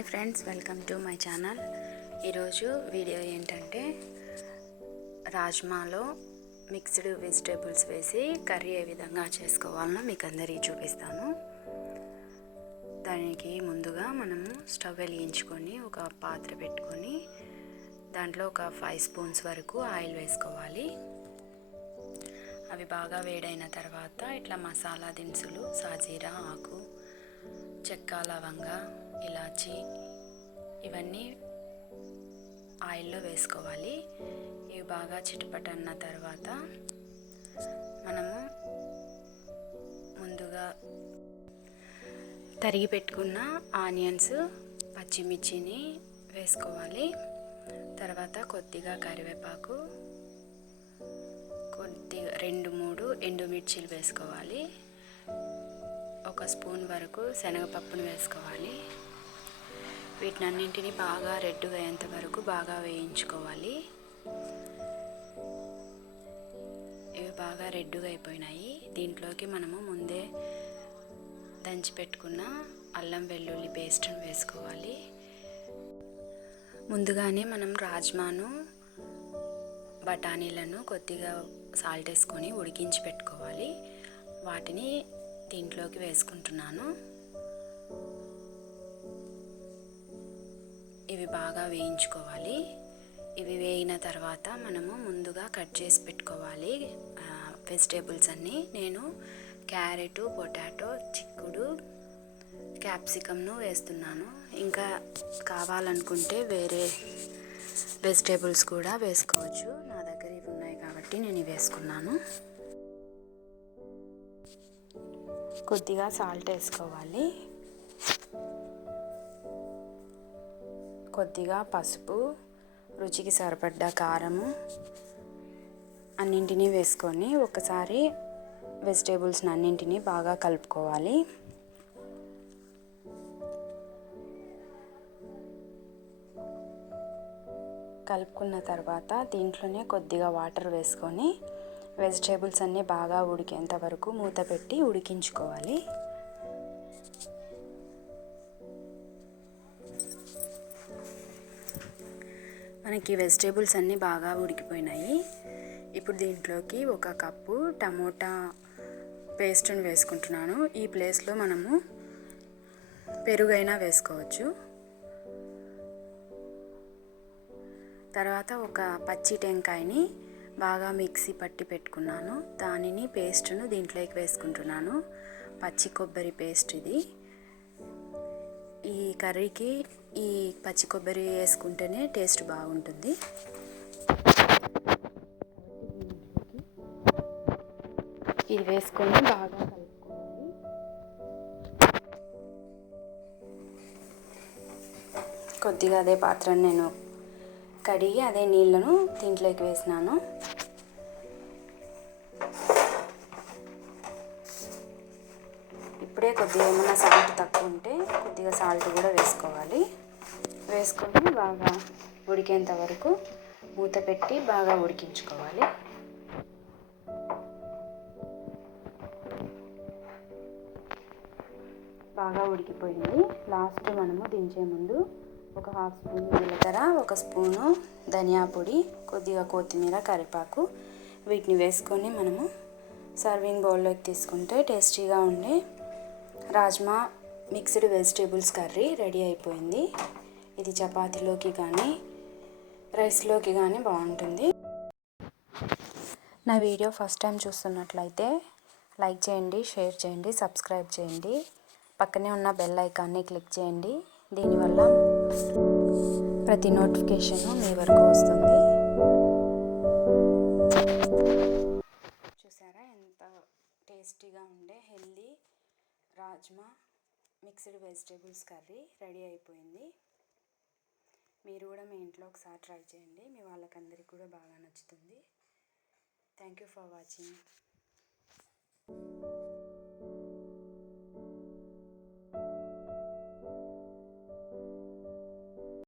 Hi friends, welcome to my channel. ఈరోజు video ఏంటంటే రాజ్మాలో మిక్స్డ్ వెజిటేబుల్స్ వేసి కర్రీ ఏ విధంగా చేసుకోవాలో మీకు అందరికీ చూపిస్తాను. దానికి ముందుగా మనము స్టవ్ వెలిగించుకొని ఒక పాత్ర పెట్టుకొని దాంట్లో ఒక 5 స్పూన్స్ వరకు ఆయిల్ వేసుకోవాలి. అవి బాగా వేడైన తర్వాత ఇట్లా మసాలా దినుసులు, సాజీరా ఆకు, చెక్క, లవంగ, ఇలాచి ఇవన్నీ ఆయిల్లో వేసుకోవాలి. ఇవి బాగా చిటపటన్న తర్వాత మనము ముందుగా తరిగి పెట్టుకున్న ఆనియన్స్, పచ్చిమిర్చిని వేసుకోవాలి. తర్వాత కొద్దిగా కరివేపాకు, కొద్దిగా 2-3 ఎండుమిర్చీలు వేసుకోవాలి. 1 స్పూన్ వరకు శనగపప్పును వేసుకోవాలి. వీటినన్నింటినీ బాగా రెడ్గా అయ్యేంత వరకు బాగా వేయించుకోవాలి. ఇవి బాగా రెడ్గా అయిపోయినాయి. దీంట్లోకి మనము ముందే దంచి పెట్టుకున్న అల్లం వెల్లుల్లి పేస్ట్ని వేసుకోవాలి. ముందుగానే మనం రాజ్మాను, బఠానీలను కొద్దిగా సాల్ట్ వేసుకొని ఉడికించి పెట్టుకోవాలి. వాటిని దీంట్లోకి వేసుకుంటున్నాను. ఇవి బాగా వేయించుకోవాలి. ఇవి వేగిన తర్వాత మనము ముందుగా కట్ చేసి పెట్టుకోవాలి వెజిటేబుల్స్ అన్నీ. నేను క్యారెట్, పొటాటో, చిక్కుడు, క్యాప్సికమ్ను వేస్తున్నాను. ఇంకా కావాలనుకుంటే వేరే వెజిటేబుల్స్ కూడా వేసుకోవచ్చు. నా దగ్గర ఇవి ఉన్నాయి కాబట్టి నేను ఇవి వేసుకున్నాను. కొద్దిగా సాల్ట్ వేసుకోవాలి. కొద్దిగా పసుపు, రుచికి సరిపడ్డ కారము అన్నింటినీ వేసుకొని ఒకసారి వెజిటేబుల్స్ని అన్నింటినీ బాగా కలుపుకోవాలి. కలుపుకున్న తర్వాత దీంట్లోనే కొద్దిగా వాటర్ వేసుకొని వెజిటేబుల్స్ అన్నీ బాగా ఉడికేంత వరకు మూత పెట్టి ఉడికించుకోవాలి. మనకి వెజిటేబుల్స్ అన్నీ బాగా ఉడికిపోయినాయి. ఇప్పుడు దీంట్లోకి 1 కప్పు టమోటా పేస్ట్ని వేసుకుంటున్నాను. ఈ ప్లేస్లో మనము పెరుగైనా వేసుకోవచ్చు. తర్వాత 1 పచ్చి టెంకాయని బాగా మిక్సీ పట్టి పెట్టుకున్నాను. దానిని పేస్ట్ను దీంట్లోకి వేసుకుంటున్నాను. పచ్చి కొబ్బరి పేస్ట్ ఇది. ఈ కర్రీకి ఈ పచ్చి కొబ్బరి వేసుకుంటేనే టేస్ట్ బాగుంటుంది. ఇది వేసుకొని బాగా కలుపుకోవాలి. కొద్దిగా అదే పాత్రను నేను కడిగి అదే నీళ్ళను దీంట్లోకి వేసినాను. ఇప్పుడే కొద్దిగా ఏమైనా సాల్ట్ తక్కువ ఉంటే కొద్దిగా సాల్ట్ కూడా వేసుకోవాలి. వేసుకొని బాగా ఉడికేంత వరకు మూత పెట్టి బాగా ఉడికించుకోవాలి. బాగా ఉడికిపోయింది. లాస్ట్ మనము దించే ముందు 1/2 స్పూన్ జీలకర్ర, 1 స్పూను ధనియా పొడి, కొద్దిగా కొత్తిమీర, కరివేపాకు వీటిని వేసుకొని మనము సర్వింగ్ బౌల్లోకి తీసుకుంటే టేస్టీగా ఉండే rajma mixed vegetables curry ready అయిపోయింది. ఇది చపాతీలోకి కానీ రైస్లోకి కానీ బాగుంటుంది. నా వీడియో ఫస్ట్ టైం చూస్తున్నట్లయితే లైక్ చేయండి, షేర్ చేయండి, సబ్స్క్రైబ్ చేయండి. పక్కనే ఉన్న బెల్ ఐకాన్ని క్లిక్ చేయండి. దీనివల్ల ప్రతి నోటిఫికేషను మీ వరకు వస్తుంది. చూసారా ఎంత టేస్టీగా ఉండే healthy rajma mixed vegetables curry ready అయిపోయింది. మీరు కూడా మీ ఇంట్లో ఒకసారి ట్రై చేయండి. మీ వాళ్ళకందరికీ కూడా బాగా నచ్చుతుంది. Thank you for watching.